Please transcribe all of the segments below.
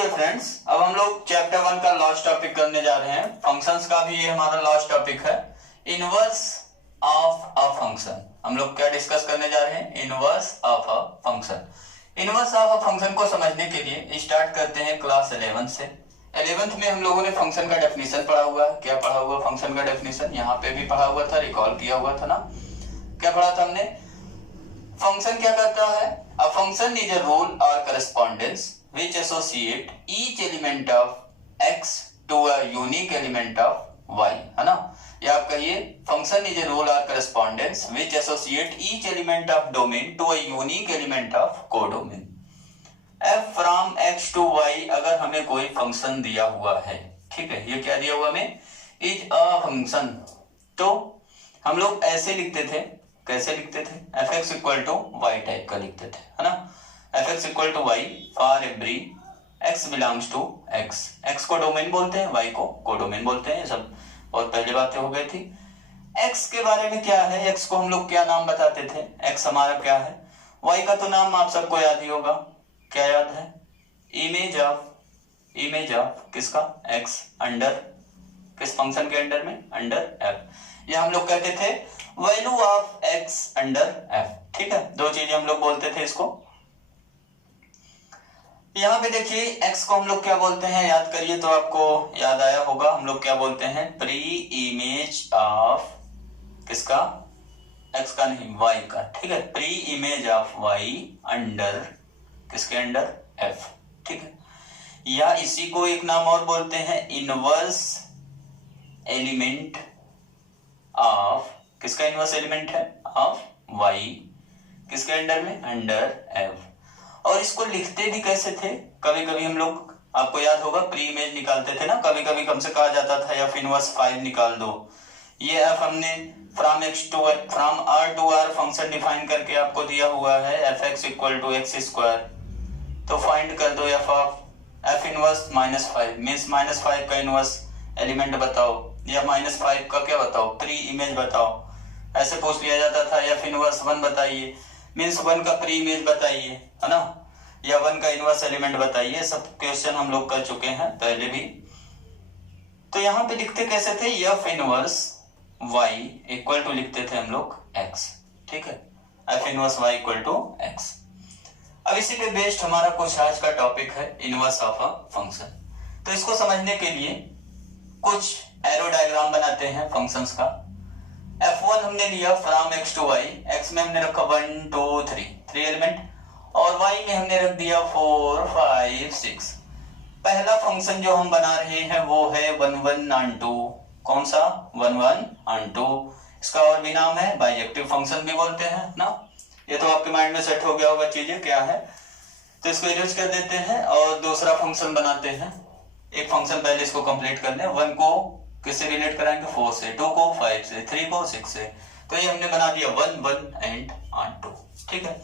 Dear friends, अब हम लोग चैप्टर 1 का लास्ट टॉपिक करने जा रहे हैं। फंक्शंस का भी ये हमारा लास्ट टॉपिक है। इनवर्स ऑफ अ फंक्शन हम लोग क्या डिस्कस करने जा रहे हैं? Inverse of a function. Inverse of a function को समझने के लिए स्टार्ट करते हैं क्लास 11 से। 11th में हम लोगों ने फंक्शन का डेफिनेशन पढ़ा हुआ है। क्या पढ़ा हुआ? फंक्शन का डेफिनेशन यहाँ पे भी पढ़ा हुआ था, रिकॉल किया हुआ था ना। क्या पढ़ा था हमने? फंक्शन क्या करता है? A function is a rule और correspondence which associate each element of x to a unique element of y, है ना। या आप कहिए फंक्शन इज ए रूल और correspondence which associate each element of domain to a unique element of codomain। f from x to y अगर हमें कोई function दिया हुआ है, ठीक है, ये क्या दिया हुआ हमें? Is a function. तो हम लोग ऐसे लिखते थे, कैसे लिखते थे? fx equal to y type का लिखते थे, है ना। fx equal to y for every x belongs to x। x को डोमेन बोलते हैं, y को कोडोमेन बोलते हैं। ये सब बहुत पहले बातें हो गई थी। x के बारे में क्या है? x को हम लोग क्या नाम बताते थे? x हमारा क्या है? y का तो नाम आप सबको याद ही होगा। क्या याद है? इमेज ऑफ किसका? x अंडर किस फंक्शन के अंडर में? Under f। या हम लोग कहते the value of x under f। ठीक है, दो चीजें हम लोग बोलते थे इसको। यहाँ पे देखिए x को हम लोग क्या बोलते हैं? याद करिए तो आपको याद आया होगा। हम लोग क्या बोलते हैं? प्री इमेज ऑफ किसका? x का नहीं, y का। ठीक है, pre image of y under किसके अंडर? f। ठीक है, या इसी को एक नाम और बोलते हैं इनवर्स एलिमेंट ऑफ किसका? इनवर्स एलिमेंट है ऑफ y किसके अंडर में? Under f। और इसको लिखते भी कैसे थे? कभी कभी हम लोग, आपको याद होगा, प्री इमेज निकालते थे ना। कभी कभी हमसे कहा जाता था एफ इनवर्स 5 निकाल दो। ये एफ हमने from r to r function define करके आपको दिया हुआ है fx equal to x square. तो फाइंड कर दो f of f inverse -5 means -5 का इनवर्स एलिमेंट बताओ, या -5 का क्या बताओ? प्री इमेज बताओ। ऐसे पूछ लिया जाता था एफ इनवर्स 1 बताइए, मीन्स 1 का प्री इमेज बताइए, है ना, या 1 का इनवर्स एलिमेंट बताइए। सब क्वेश्चन हम लोग कर चुके हैं पहले भी। तो यहाँ पे लिखते कैसे थे? F inverse y equal to लिखते थे हम लोग x। ठीक है, f inverse y equal to x। अब इसी पे बेस्ड हमारा कुछ आज का टॉपिक है इनवर्स ऑफ अ फंक्शन। तो इसको समझने के लिए कुछ एरो डायग्राम बनाते हैं फंक्शंस का। f1 हमने लिया from x to y। x में हमने रखा 1 2 3 एलिमेंट, और y में हमने रख दिया 4 5 6। पहला फंक्शन जो हम बना रहे हैं वो है 1 1 और 2। कौन सा? 1 1 और 2। इसका और भी नाम है बाइजेक्टिव फंक्शन भी बोलते हैं ना। ये तो आपके माइंड में सेट हो गया होगा चीजें क्या है। तो इसको इरेज कर देते हैं और दूसरा फंक्शन बनाते हैं। एक फंक्शन पहले इसको कंप्लीट कर ले। 1 को किससे रिलेट कराएंगे? 4 से, 2 को 5 से, 3 को 6 से। तो ये हमने बना दिया 1 1 एंड 2। ठीक है,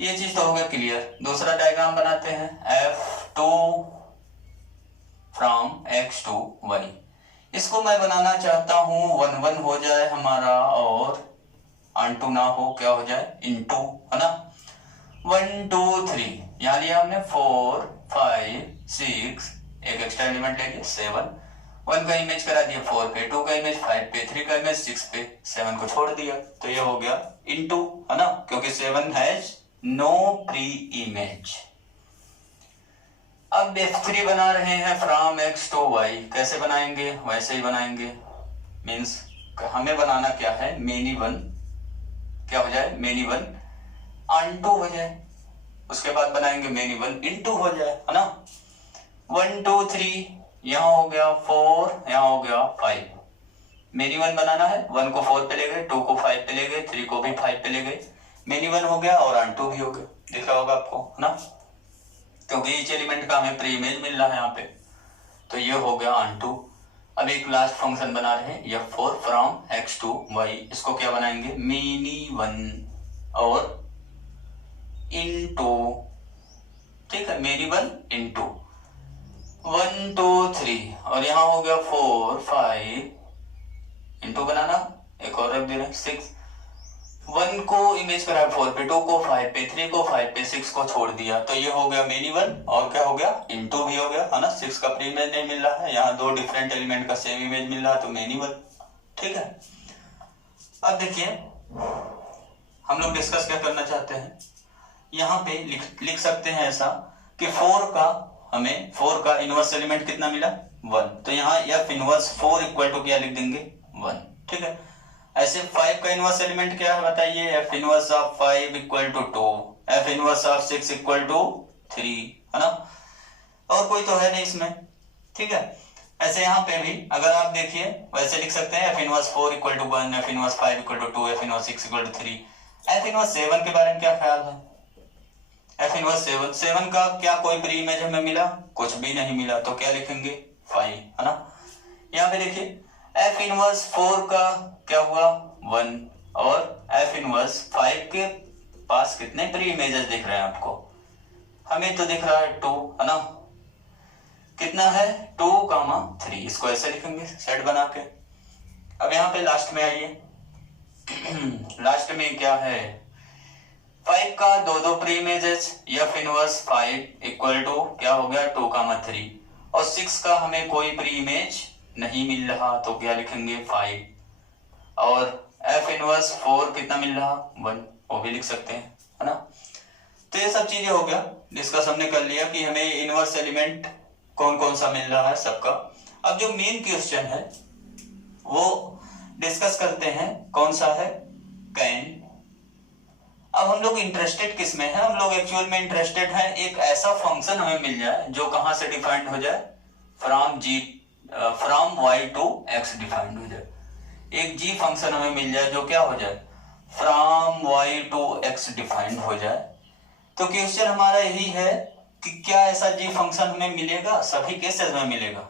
ये चीज तो हो गया क्लियर। दूसरा डायग्राम बनाते हैं f2 from x to y। इसको मैं बनाना चाहता हूं 1 1 हो जाए हमारा और 2 ना हो, क्या हो जाए? इनटू, है ना। 1 2 3 यहां लिया हमने 4 5 6, एक एक्स्ट्रा एलिमेंट लेंगे 7। 1 का इमेज करा दिया 4 पे, 2 का इमेज 5 पे, 3 का इमेज 6 पे, 7 को छोड़ दिया। तो ये हो गया इनटू, है ना, क्योंकि 7 हैज नो प्री इमेज। अब f3 बना रहे हैं फ्रॉम x टू y। कैसे बनाएंगे? वैसे ही बनाएंगे। मीन्स हमें बनाना क्या है? मेनी 1 क्या हो जाए? मेनी 1 ऑन 2 हो जाए। उसके बाद बनाएंगे मेनी 1 इनटू हो जाए, है ना। 1 2 3 यहां हो गया 4, यहां हो गया 5। मेनी 1 बनाना है। 1 को 4 पे ले गए, 2 को 5 पे ले गए, 3 को भी 5 पे ले गए। मेनी 1 हो गया और ऑन 2 भी हो गया। दिख रहा होगा आपको, है ना, क्योंकि ईच एलिमेंट का हमें प्री इमेज मिल रहा है यहाँ पे। तो ये हो गया ऑन 2। अब एक लास्ट फंक्शन बना रहे हैं f4 from x to y। इसको क्या बनाएंगे? मेनी 1 और इनटू। ठीक है, मेनी 1 इनटू 1 2 3, और यहाँ हो गया 4 5 इनटू बनाना, एक और रख दे रहे 6। 1 को इमेज करा 4 पे, 2 को 5 पे, 3 को 5 पे, 6 को छोड़ दिया, तो ये हो गया मेनी वन, और क्या हो गया इनटू भी हो गया, है ना। 6 का प्री इमेज नहीं मिल रहा है, यहाँ दो डिफरेंट एलिमेंट का सेम इमेज मिल रहा है, तो मेनी वन, ठीक है। अब देखिए हम लोग डिस्कस क्या करना चाहते हैं, यहाँ पे लिख सकते हैं ऐसा कि 4 का इनवर्स एलिमेंट कितना मिला 1, तो यहाँ एफ इनवर्स 4 इक्वल टू क्या लिख देंगे 1, ठीक है। ऐसे 5 का इनवर्स एलिमेंट क्या है बताइए, f inverse of 5 equal to 2, f inverse of 6 equal to 3, है ना, और कोई तो है नहीं इसमें, ठीक है। ऐसे यहाँ पे भी अगर आप देखिए वैसे लिख सकते हैं f inverse 4 equal to 1, f inverse 5 equal to 2, f inverse 6 equal to 3। F inverse 7 के बारे में क्या ख्याल है, एफ इनवर्स 7 का क्या कोई प्री इमेज हमें मिला, कुछ भी नहीं मिला, तो क्या लिखेंगे 5, है ना। यहाँ पे देखिए एफ इनवर्स 4 का क्या हुआ 1, और एफ इनवर्स 5 के पास कितने प्री इमेजेस दिख रहे हैं आपको, हमें तो दिख रहा है 2, है ना, कितना है 2, 3, इसको ऐसे लिखेंगे सेट बना के। अब यहाँ पे लास्ट में आइए लास्ट में क्या है 5 का दो pre images, f inverse 5 equal to क्या हो गया 2, 3, और 6 का हमें कोई प्री इमेज नहीं मिल रहा, तो क्या लिखेंगे 5, और एफ इनवर्स 4 कितना मिल रहा 1, वो भी लिख सकते हैं, है ना। तो ये सब चीजें हो गया डिस्कस हमने कर लिया कि हमें इनवर्स एलिमेंट कौन कौन सा मिल रहा है सबका। अब जो मेन क्वेश्चन है वो डिस्कस करते हैं, कौन सा है कैन। अब हम लोग इंटरेस्टेड किस में है, हम लोग एक्चुअल में इंटरेस्टेड हैं एक ऐसा फंक्शन हमें मिल जाए जो कहां से डिफाइंड हो जाए, from y to x defined हो जाए, एक g फंक्शन हमें मिल जाए जो क्या हो जाए from y to x defined हो जाए। तो क्वेश्चन हमारा यही है कि क्या ऐसा g फंक्शन हमें मिलेगा, सभी केसेस में मिलेगा,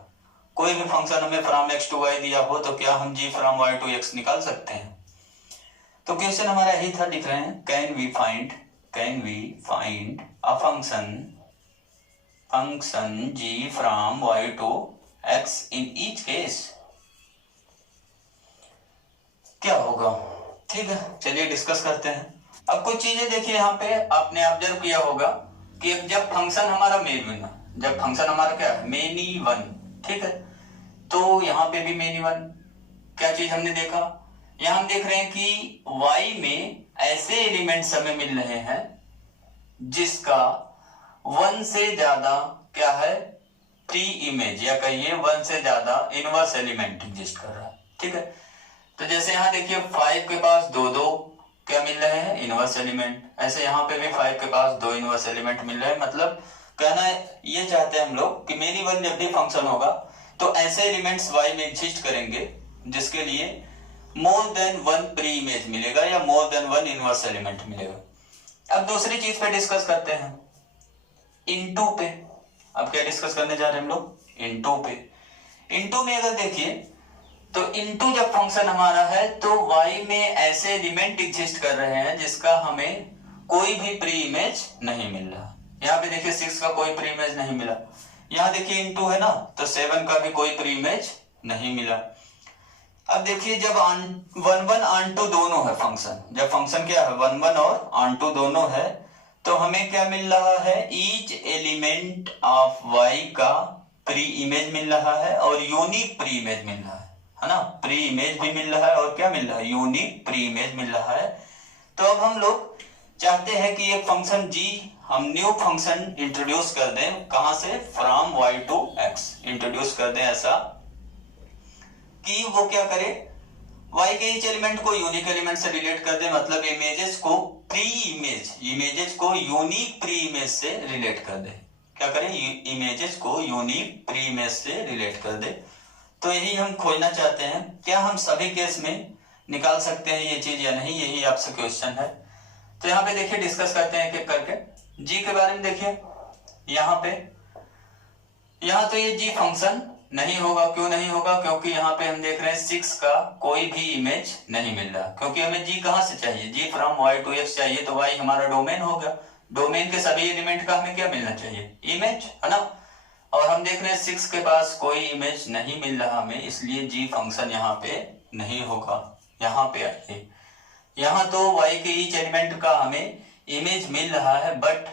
कोई भी फंक्शन हमें फ्रॉम x टू y दिया हो तो क्या हम g from y to x निकाल सकते हैं। तो क्वेश्चन हमारा यही था, लिख रहे हैं can we find a function g from y to x in each case, क्या होगा, ठीक है। चलिए डिस्कस करते हैं। अब कुछ चीजें देखिए, यहाँ पे आपने ऑब्जर्व किया होगा कि जब फंक्शन हमारा क्या है मेनी वन, ठीक है, तो यहाँ पे भी मेनी वन, क्या चीज हमने देखा, यहाँ हम देख रहे हैं कि y में ऐसे एलिमेंट्स हमें मिल रहे हैं जिसका 1 से ज्यादा क्या है प्री इमेज, या कहिए 1 से ज्यादा इनवर्स एलिमेंट एग्जिस्ट कर रहा है, ठीक है। तो जैसे यहाँ देखिए 5 के पास दो क्या मिल रहे हैं इनवर्स एलिमेंट, ऐसे यहाँ पे भी 5 के पास 2 इनवर्स एलिमेंट मिल रहे हैं। मतलब कहना ये चाहते हैं हम लोग कि मेनी वन जब भी फंक्शन होगा तो ऐसे एलिमेंट्स y में एग्जिस्ट करेंगे जिसके लिए मोर देन 1 प्री इमेज मिलेगा या मोर देन 1 इनवर्स एलिमेंट मिलेगा। अब दूसरी चीज पे डिस्कस करते हैं, इनटू पे। अब क्या डिस्कस करने जा रहे हैं हम लोग, इनटू पे। इनटू में अगर देखिए तो इनटू जब फंक्शन हमारा है तो y में ऐसे एलिमेंट एग्जिस्ट कर रहे हैं जिसका हमें कोई भी प्री इमेज नहीं मिल रहा। यहाँ पे देखिए 6 का कोई प्री इमेज नहीं मिला, यहाँ देखिए इनटू है ना तो 7 का भी कोई प्री इमेज नहीं मिला। अब देखिए जब 1 ऑन टू दोनों है फंक्शन, जब फंक्शन क्या है 1 और ऑन टू दोनों है तो हमें क्या मिल रहा है ईच एलिमेंट ऑफ y का प्री इमेज मिल रहा है और यूनिक प्री इमेज मिल रहा है ना, प्री इमेज भी मिल रहा है और क्या मिल रहा है यूनिक प्री इमेज मिल रहा है। तो अब हम लोग चाहते हैं कि एक फंक्शन g हम न्यू फंक्शन इंट्रोड्यूस कर दें, कहां से from y to x introduce कर दें, ऐसा कि वो क्या करे y के ईच एलिमेंट को यूनिक एलिमेंट से रिलेट कर दे, मतलब इमेजेस को इमेजेस को यूनिक प्री इमेज से रिलेट कर दे। क्या करें इमेजेस को यूनिक प्री इमेज से रिलेट कर दे। तो यही हम खोजना चाहते हैं, क्या हम सभी केस में निकाल सकते हैं ये चीज या नहीं, यही आपसे क्वेश्चन है। तो यहाँ पे देखिए डिस्कस करते हैं एक-एक करके। जी के बारे में देखिए, यहाँ तो ये जी फंक्शन नहीं होगा, क्यों नहीं होगा, क्योंकि यहाँ पे हम देख रहे हैं 6 का कोई भी इमेज नहीं मिल रहा, क्योंकि हमें जी कहां से चाहिए, जी फ्रॉम y टू x चाहिए, तो y हमारा डोमेन होगा, डोमेन के सभी एलिमेंट का हमें क्या मिलना चाहिए इमेज, है ना। और हम देख रहे हैं 6 के पास कोई इमेज नहीं मिल रहा हमें, इसलिए जी फंक्शन यहाँ पे नहीं होगा। यहाँ पे आइए यहाँ तो y के ईच एलिमेंट का हमें इमेज मिल रहा है बट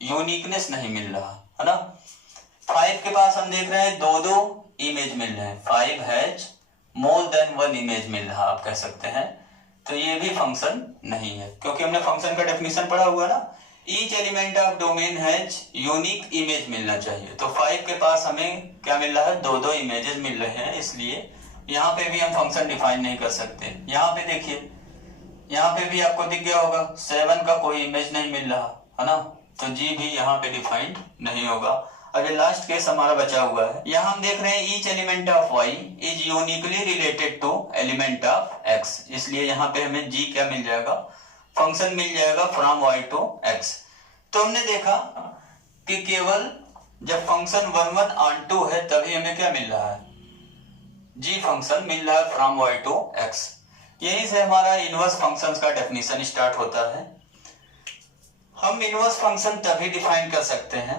यूनिकनेस नहीं मिल रहा है ना। 5 के पास हम देख रहे हैं दो इमेज मिल रहे हैं, 5 हैज मोर देन 1 इमेज मिल रहा आप कह सकते हैं, तो ये भी फंक्शन नहीं है क्योंकि हमने फंक्शन का डेफिनेशन पढ़ा हुआ ना, each element of domain has unique image मिलना चाहिए। तो 5 के पास हमें क्या मिल रहा है, दो इमेजेस मिल रहे हैं, इसलिए यहाँ पे भी हम फंक्शन डिफाइन नहीं कर सकते। यहाँ पे देखिए, यहाँ पे भी आपको दिख गया होगा 7 का कोई इमेज नहीं मिल रहा है ना, तो जी भी यहाँ पे डिफाइंड नहीं होगा। अभी लास्ट केस हमारा बचा हुआ है, यहाँ हम देख रहे हैं each element of y is uniquely related to element of x, इसलिए यहाँ पे हमें g क्या मिल जाएगा, फंक्शन मिल जाएगा फ्रॉम y टू x। तो हमने देखा कि केवल जब फंक्शन 1 1 ऑन 2 है तभी हमें क्या मिल रहा है, g फंक्शन मिल रहा है फ्रॉम y टू x। यहीं से हमारा इनवर्स फंक्शंस का डेफिनेशन स्टार्ट होता है। हम इनवर्स फंक्शन तभी डिफाइन कर सकते हैं,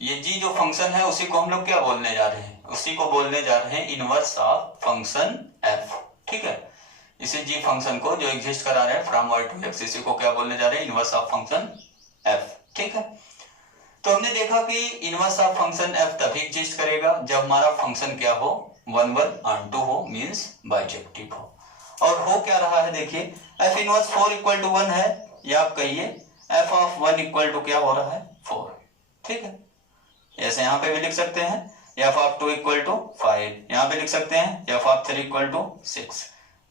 ये जी जो फंक्शन है उसी को हम लोग क्या बोलने जा रहे हैं, उसी को बोलने जा रहे हैं इनवर्स ऑफ फंक्शन f, ठीक है। इसी जी फंक्शन को जो एग्जिस्ट करा रहे हैं फ्रॉम y टू x, इसी को क्या बोलने जा रहे हैं, इनवर्स ऑफ फंक्शन f, ठीक है। तो हमने देखा कि इनवर्स ऑफ फंक्शन f तभी एग्जिस्ट करेगा जब हमारा फंक्शन क्या हो, 1 1 ऑन 2 हो, मींस बाइजेक्टिव हो। और हो क्या रहा है देखिए, f इनवर्स 4 इक्वल टू 1 है, या आप कहिए f ऑफ 1 इक्वल टू क्या हो रहा है, 4, ठीक है। ऐसे यहाँ पे भी लिख सकते हैं f ऑफ 2 इक्वल टू 5, यहाँ पे लिख सकते हैं f ऑफ 3 इक्वल टू 6,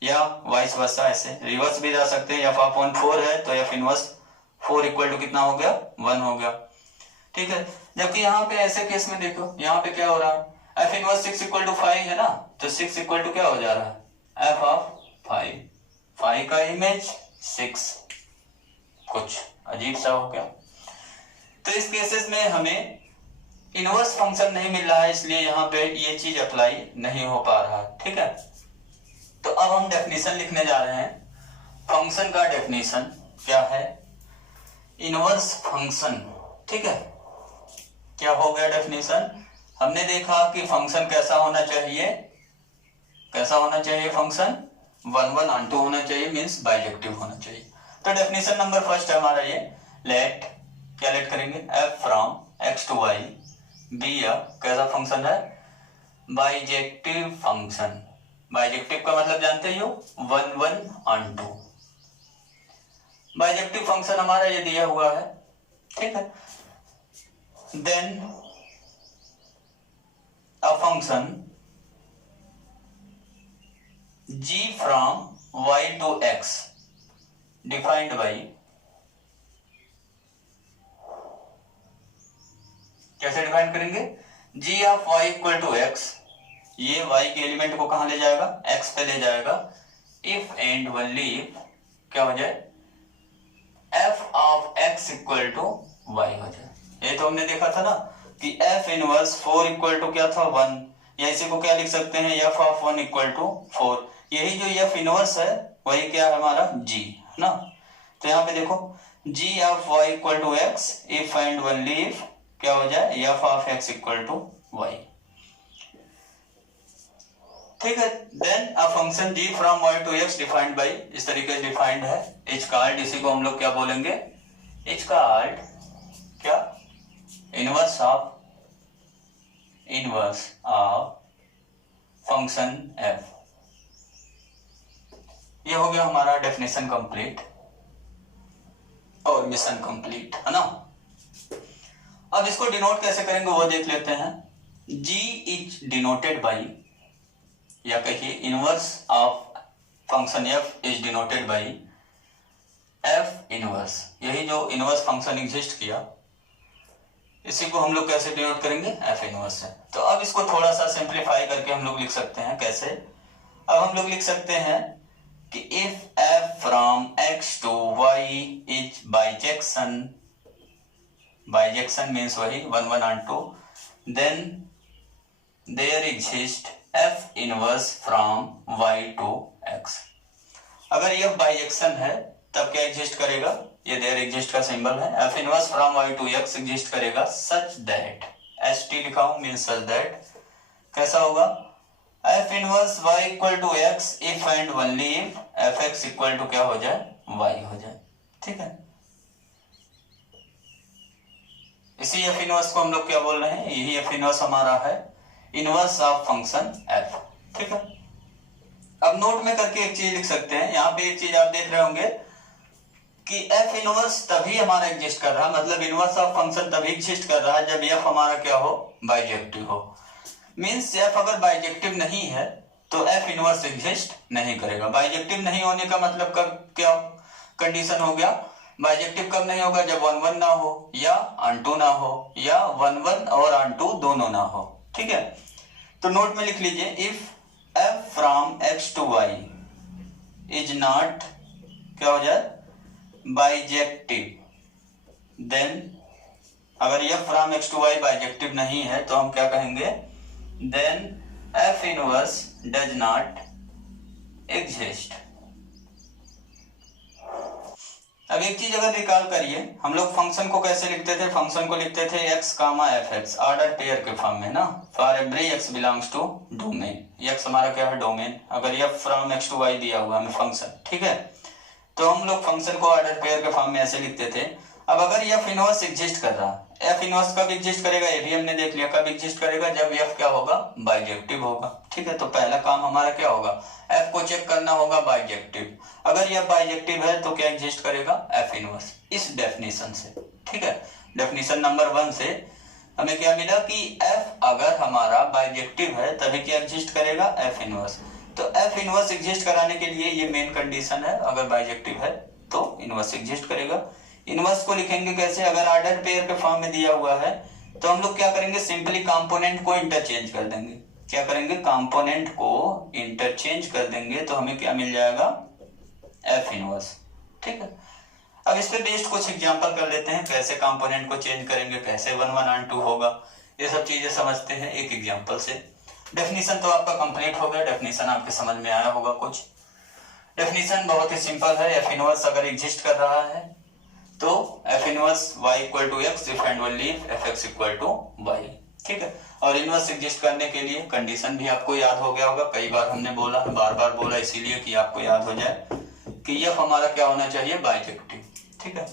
या वाइस वर्सा, ऐसे रिवर्स भी जा सकते हैं। f ऑफ 1 4 है तो f इनवर्स 4 इक्वल टू कितना हो गया, 1 हो गया, ठीक है। जबकि यहाँ पे ऐसे केस में देखो, यहाँ पे क्या हो रहा है, f इनवर्स 6 इक्वल टू 5 है ना, तो 6 इक्वल टू क्या हो जा रहा है, f ऑफ 5 का इमेज 6, कुछ अजीब सा हो गया। तो इस केसेस में हमें इनवर्स फंक्शन नहीं मिल रहा है, इसलिए यहाँ पे ये चीज अप्लाई नहीं हो पा रहा, ठीक है। तो अब हम डेफिनेशन लिखने जा रहे हैं। फंक्शन का डेफिनेशन क्या है, इनवर्स फंक्शन, ठीक है। क्या हो गया डेफिनेशन, हमने देखा कि फंक्शन कैसा होना चाहिए, कैसा होना चाहिए, फंक्शन 1 1 ऑन 2 होना चाहिए, मींस बाइजेक्टिव होना चाहिए। तो डेफिनेशन नंबर फर्स्ट है हमारा ये, लेट, क्या लेट करेंगे, f from x to y be a कैसा फंक्शन है, बाइजेक्टिव फंक्शन। बाइजेक्टिव का मतलब जानते ही हो, 1 1 ऑन 2। बाइजेक्टिव फंक्शन हमारा ये दिया हुआ है, ठीक है। Then a function g from y to x defined by, कैसे डिफाइन करेंगे, g of y equal to x, ये y के एलिमेंट को कहां ले जाएगा, x पे ले जाएगा, इफ एंड ओनली इफ क्या हो जाए, f of x equal to y हो जाए। ये तो हमने देखा था ना कि f इनवर्स 4 इक्वल टू क्या था, 1, या इसी को क्या लिख सकते हैं, f ऑफ 1 इक्वल टू 4। यही जो f इनवर्स है वही क्या है हमारा g, है ना। तो यहाँ पे देखो g of y equal to x if and only if क्या हो जाए, f of x equal to y, ठीक है। Then a function g from y to x defined by, इस तरीके से डिफाइंड है, इज कॉल्ड, इसी को हम लोग क्या बोलेंगे, इज कॉल्ड क्या, इनवर्स ऑफ फंक्शन f। ये हो गया हमारा डेफिनेशन कंप्लीट और मिशन कंप्लीट, है ना। अब इसको डिनोट कैसे करेंगे वो देख लेते हैं। g इज डिनोटेड बाई, या कहिए inverse of function f is denoted by f inverse. यही जो इनवर्स फंक्शन एग्जिस्ट किया इसी को हम लोग कैसे डिनोट करेंगे, f इनवर्स से। तो अब इसको थोड़ा सा सिंप्लीफाई करके हम लोग लिख सकते हैं, कैसे, अब हम लोग लिख सकते हैं कि if f from x to y is bijection, bijection means वही 1 1 on 2, then there exist f inverse from y to x। अगर यह बाइजेक्शन है तब क्या एग्जिस्ट करेगा, ये देयर एग्जिस्ट का सिंबल है, f inverse from y to x exist करेगा सच दैट, st लिखा हूं मीन्स सच दैट, कैसा होगा, f inverse y equal to x if and only if f x equal to क्या हो जाए, y हो जाए। ठीक है, इसी एफ इनवर्स को हम लोग क्या बोल रहे हैं, यही एफ इनवर्स हमारा है, इनवर्स ऑफ फंक्शन एफ। ठीक है, अब नोट में करके एक चीज लिख सकते हैं, यहाँ पे एक चीज आप देख रहे होंगे कि एफ इनवर्स तभी हमारा एग्जिस्ट कर रहा है, मतलब इनवर्स ऑफ फंक्शन तभी एग्जिस्ट कर रहा है जब एफ हमारा क्या हो, बाइजेक्टिव हो। मींस एफ अगर बाइजेक्टिव नहीं है तो एफ इनवर्स एग्जिस्ट नहीं करेगा। बाइजेक्टिव नहीं होने का मतलब कब क्या कंडीशन हो गया, बाइजेक्टिव कब नहीं होगा, जब 1 1 ना हो या ऑन2 ना हो या 1 1 और ऑन2 दोनों ना हो। ठीक है, तो नोट में लिख लीजिए, if f from x to y is not क्या हो जाए, बाइजेक्टिव, देन अगर f from x to y bijective नहीं है तो हम क्या कहेंगे, then f inverse does not exist. अब एक चीज अगर रिकॉल करिए, हम लोग फंक्शन को कैसे लिखते थे, फंक्शन को लिखते थे x comma f x order pair के फॉर्म में ना, for every x belongs to domain. X हमारा क्या है, डोमेन। अगर f from x to y दिया हुआ हमें फंक्शन, ठीक है, तो हम लोग फंक्शन को ऑर्डर पेयर के फॉर्म में ऐसे लिखते थे। अब अगर एफ इनवर्स एग्जिस्ट कर रहा, एफ इनवर्स कब एग्जिस्ट करेगा, ये भी हमने देख लिया, कब एग्जिस्ट करेगा, जब एफ क्या होगा, बाइजेक्टिव होगा। ठीक है, तो पहला काम हमारा क्या होगा, एफ को चेक करना होगा बाइजेक्टिव। अगर यह बाइजेक्टिव है तो क्या एग्जिस्ट करेगा, एफ इनवर्स, इस डेफिनेशन से। ठीक है, डेफिनेशन नंबर 1 से हमें क्या मिला कि एफ अगर हमारा बाइजेक्टिव है तभी क्या एग्जिस्ट करेगा, एफ इनवर्स। तो एफ इनवर्स एग्जिस्ट कराने के लिए ये मेन कंडीशन है, अगर बाइजेक्टिव है तो इनवर्स एग्जिस्ट करेगा। इनवर्स को लिखेंगे कैसे, अगर ऑर्डर पेयर के फॉर्म में दिया हुआ है तो हम लोग क्या करेंगे, सिंपली कंपोनेंट को इंटरचेंज कर देंगे। क्या करेंगे, कंपोनेंट को इंटरचेंज कर देंगे तो हमें क्या मिल जाएगा, एफ इनवर्स। ठीक है, अब इस पे बेस्ड कुछ एग्जांपल कर लेते हैं, कैसे कंपोनेंट को चेंज करेंगे, कैसे 1 1 ऑन 2 होगा, ये सब चीजें समझते हैं एक एग्जांपल से। डेफिनेशन तो आपका कंप्लीट हो गया, डेफिनेशन आपके समझ में आया होगा कुछ। डेफिनेशन बहुत ही सिंपल है, एफ इनवर्स अगर एग्जिस्ट कर रहा है तो f inverse y equal to x if and only if f x equal to y. ठीक है, और इनवर्स एग्जिस्ट करने के लिए कंडीशन भी आपको याद हो गया होगा, कई बार हमने बोला, बार बार बोला इसीलिए कि आपको याद हो जाए कि एफ हमारा क्या होना चाहिए, बाइजेक्टिव। ठीक है,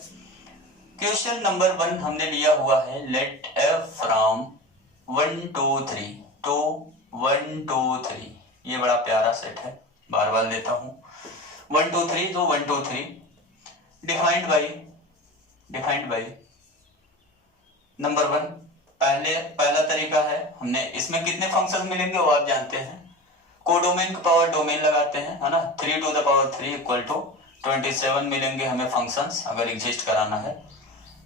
क्वेश्चन नंबर 1 हमने लिया हुआ है, लेट एफ फ्रॉम 1 2 3 टू 1 2 3। ये बड़ा प्यारा सेट है, बार बार लेता हूं, 1 2 3 तो 1 2 3 डिफाइंड बाई नंबर 1। पहला तरीका है, हमने इसमें कितने फंक्शंस मिलेंगे वो आप जानते हैं, कोडोमेन का पावर डोमेन लगाते हैं, है ना, 3 to the power 3 equal to 27 मिलेंगे हमें फंक्शंस अगर एग्जिस्ट कराना है।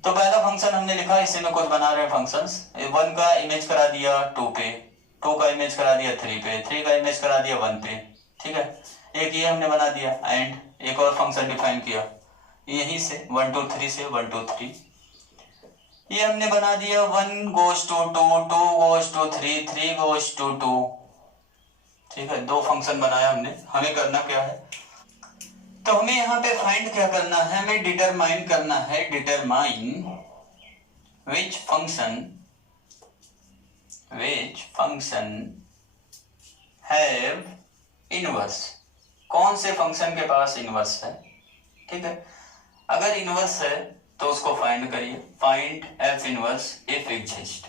तो पहला फंक्शन हमने लिखा, इसी में कुछ बना रहे हैं फंक्शंस, 1 का इमेज करा दिया 2 पे, 2 का इमेज करा दिया 3 पे, 3 का इमेज करा दिया 1 पे। ठीक है, एक ये हमने बना दिया, एंड एक और फंक्शन डिफाइन किया यहीं से 1 2 3 से 1 2 3, ये हमने बना दिया 1 goes to 2, 2 goes to 3, 3 goes to 2। ठीक है, 2 फंक्शन बनाया हमने। हमें करना क्या है, तो हमें यहाँ पे फाइंड क्या करना है, हमें डिटरमाइन करना है, determine which function have inverse, कौन से फंक्शन के पास इनवर्स है। ठीक है, अगर इनवर्स है तो उसको फाइंड करिए, find F inverse if exist.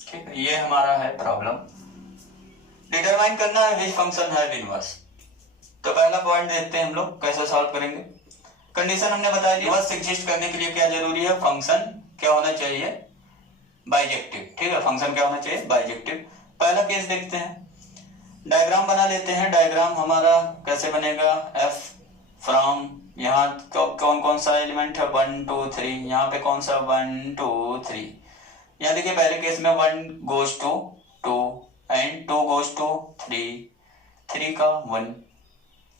ठीक है, ये हमारा है प्रॉब्लम, डिटरमाइन करना है विच फंक्शन है इनवर्स। तो पहला पॉइंट देखते हैं हम लोग कैसे सॉल्व करेंगे। कंडीशन हमने बता दी, इनवर्स एग्जिस्ट करने के लिए क्या जरूरी है, फंक्शन क्या होना चाहिए, बाइजेक्टिव। ठीक है, फंक्शन क्या होना चाहिए, बाइजेक्टिव। पहला केस देखते हैं, डायग्राम बना लेते हैं। डायग्राम हमारा कैसे बनेगा, एफ फ्रॉम, यहाँ कौन कौन सा एलिमेंट है, 1 2 3, यहाँ पे कौन सा 1 2 3। यहाँ देखिए पहले केस में 1 goes to 2 and 2 goes to 3, 3 का 1,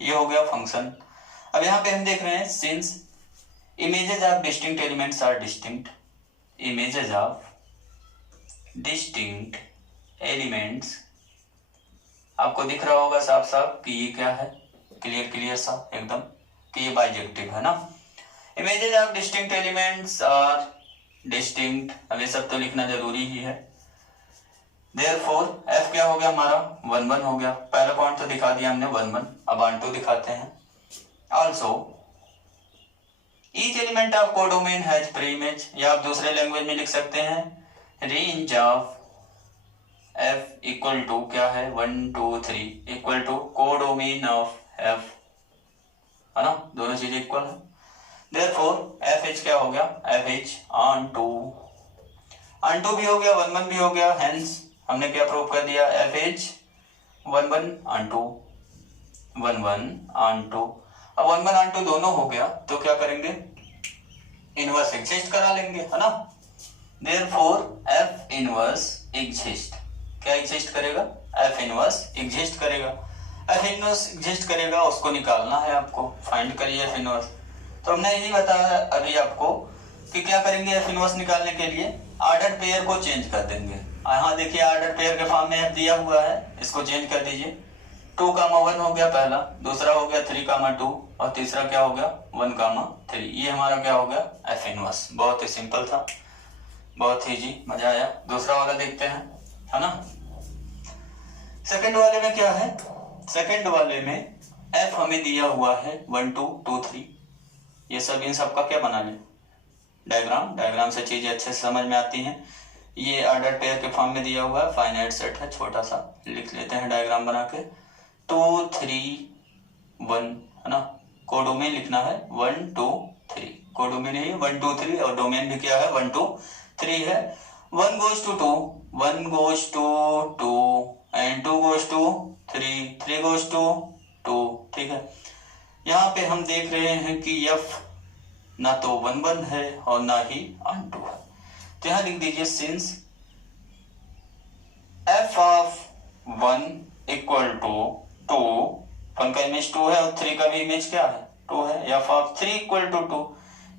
ये हो गया फंक्शन। अब यहाँ पे हम देख रहे हैं, since images of distinct elements are distinct, images of distinct elements, आपको दिख रहा होगा साफ साफ कि ये क्या है, क्लियर सा एकदम कि ये बाइजेक्टिव है ना। Images of distinct elements are distinct, अब ये सब तो लिखना जरूरी ही है। देयरफॉर f क्या हो गया हमारा 1 1 हो गया। पहला पॉइंट तो दिखा दिया हमने 1 1, अब ऑन टू दिखाते हैं। Also each element of codomain has pre image, या आप दूसरे लैंग्वेज में लिख सकते हैं range of f equal to क्या है 1 2 3 equal to codomain of f, है ना, दोनों चीजें इक्वल है। देयरफॉर fh क्या हो गया fh ऑन टू भी हो गया 1 1 भी हो गया, हेंस हमने क्या प्रूव कर दिया fh 1 1 onto 1 1 onto. अब 1 1 ऑन टू दोनों हो गया तो क्या करेंगे इनवर्स एग्जिस्ट करा लेंगे, है ना। देयरफॉर f इनवर्स एग्जिस्ट क्या एग्जिस्ट करेगा f इनवर्स एग्जिस्ट करेगा। f इनवर्स एग्जिस्ट करेगा उसको निकालना है आपको, फाइंड करिए f इनवर्स। तो हमने यही बताया अभी आपको कि क्या करेंगे f इनवर्स निकालने के लिए ऑर्डर पेयर को चेंज कर देंगे। यहाँ देखिए ऑर्डर पेयर के फॉर्म में f दिया हुआ है, इसको चेंज कर दीजिए। 2,1 हो गया पहला, दूसरा हो गया 3,2 और तीसरा क्या हो गया 1,3। ये हमारा क्या हो गया f इनवर्स। बहुत ही सिंपल था, बहुत ही इजी, मजा आया। दूसरा वाला देखते हैं, है ना। सेकंड वाले में क्या है, सेकंड वाले में f हमें दिया हुआ है 1 2 2 3। ये सब इन सब का क्या बना ले डायग्राम से चीजें अच्छे से समझ में आती हैं। ये ऑर्डर पेयर के फॉर्म में दिया हुआ है, फाइनाइट सेट है, छोटा सा लिख लेते हैं डायग्राम बना के 2 3 1, है ना। कोडोमेन लिखना है 1 2 3, कोडोमेन है 1 2 3 और डोमेन भी क्या है 1 2 3 है। 1 goes to 2, 1 goes to 2 and 2 goes to 3, 3 goes to 2, ठीक है। यहाँ पे हम देख रहे हैं कि f ना तो 1 1 है और ना ही ऑन टू है, तो यहाँ लिख दीजिए since f of 1 equal to 2, 1 का इमेज 2 है और 3 का भी इमेज क्या है 2 है, f of 3 equal to 2,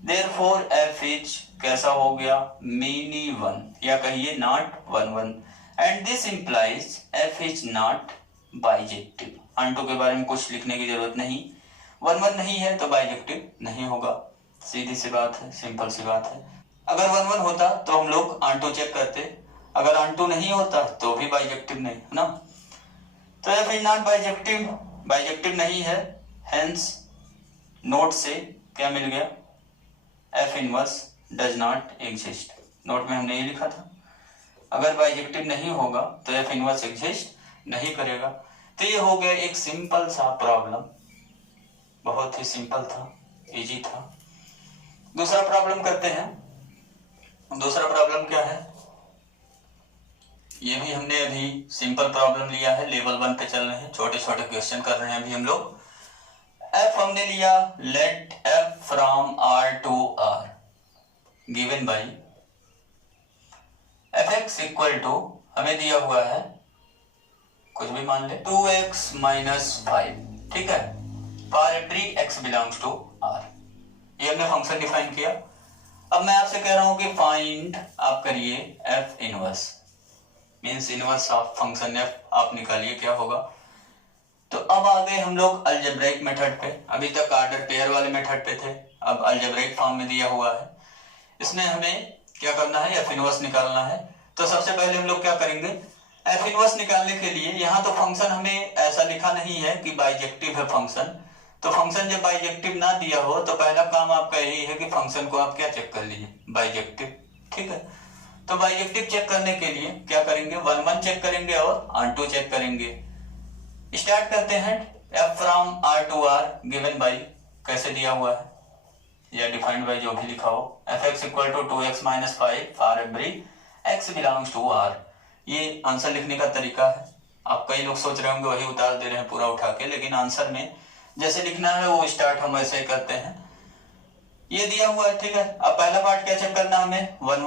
therefore f is कैसा हो गया मिनी 1 या कहिए not 1 1 and this implies f is not bijective. Onto के बारे में कुछ लिखने की जरूरत नहीं, 1 1 नहीं है तो बाइजेक्टिव नहीं होगा, सीधी सी बात है, सिंपल सी बात है। अगर 1 1 होता तो हम लोग ऑन टू चेक करते, अगर ऑन टू नहीं होता तो भी बाइजेक्टिव नहीं, है ना। तो f is not bijective, bijective नहीं है, हेंस नोट से क्या मिल गया f inverse does not exist. Note में हमने ये लिखा था अगर बाइजेक्टिव नहीं होगा तो f इनवर्स एग्जिस्ट नहीं करेगा। तो ये हो गया एक सिंपल सा प्रॉब्लम, बहुत ही सिंपल था, इजी था। दूसरा प्रॉब्लम करते हैं। दूसरा प्रॉब्लम क्या है, ये भी हमने अभी सिंपल प्रॉब्लम लिया है, लेवल 1 पे चल रहे हैं, छोटे छोटे क्वेश्चन कर रहे हैं अभी हम लोग। f हमने लिया let f from r to r given by fx equal to हमें दिया हुआ है कुछ भी मान ले 2x माइनस 5, ठीक है, for every x belongs to r। ये हमने फंक्शन डिफाइन किया। अब मैं आपसे कह रहा हूं कि फाइंड आप करिए f inverse, means inverse of function f आप निकालिए क्या होगा। तो अब आ गए हम लोग अलजेब्रिक मेथड पे, अभी तक ऑर्डर पेयर वाले मेथड पे थे, अब अलजेब्रिक फॉर्म में दिया हुआ है। इसमें हमें क्या करना है f इनवर्स निकालना है। तो सबसे पहले हम लोग क्या करेंगे f इनवर्स निकालने के लिए, यहाँ तो फंक्शन हमें ऐसा लिखा नहीं है कि बाइजेक्टिव है फंक्शन, तो फंक्शन जब बाइजेक्टिव ना दिया हो तो पहला काम आपका यही है कि फंक्शन को आप क्या चेक कर लीजिए बाइजेक्टिव, ठीक है। तो बाइजेक्टिव चेक करने के लिए क्या करेंगे 1 1 चेक करेंगे और ऑन टू चेक करेंगे। स्टार्ट करते हैं f from r to r given by कैसे दिया हुआ है या डिफाइंड बाई जो भी लिखा हो fx equal to 2x minus 5 for every x belongs to r। ये आंसर लिखने का तरीका है। आप कई लोग सोच रहे होंगे वही उतार दे रहे हैं पूरा उठा के, लेकिन आंसर में जैसे लिखना है वो स्टार्ट हम ऐसे ही करते हैं। ये दिया हुआ है, ठीक है। अब पहला पार्ट क्या चेक करना हमें 1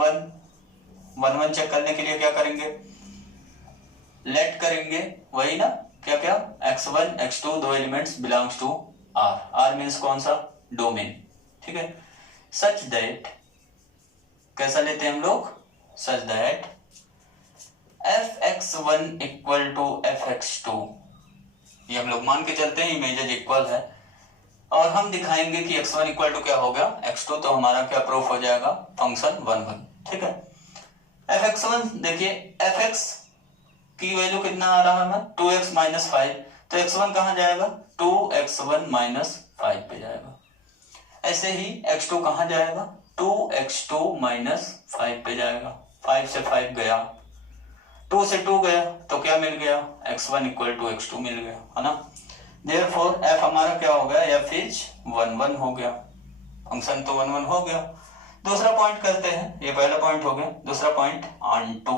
1 चेक करने के लिए क्या करेंगे लेट करेंगे, वही ना क्या क्या x1 x2 दो elements belongs to r, r means कौन सा डोमेन, ठीक है। सच दैट कैसा लेते हैं हम लोग such that fx1 equal to fx2, ये हम लोग मान के चलते हैं इमेजेस इक्वल है और हम दिखाएंगे कि x1 इक्वल टू क्या हो गया x2, तो हमारा क्या प्रूफ हो जाएगा फंक्शन 1 1, ठीक है। fx1 देखिए fx की वैल्यू कितना आ रहा है 2x माइनस 5, तो x1 कहाँ जाएगा 2x1 माइनस 5 पे जाएगा। ऐसे ही x2 कहाँ जाएगा 2x2 माइनस 5 पे जाएगा। 5 से 5 गया, 2 से 2 गया, तो क्या मिल गया x1 इक्वल टू x2 मिल गया, है ना। देयरफॉर f हमारा क्या हो गया, f इज 1 1 हो गया, फंक्शन तो 1 1 हो गया। दूसरा पॉइंट करते हैं, ये पहला पॉइंट हो गया। दूसरा पॉइंट ऑनटू।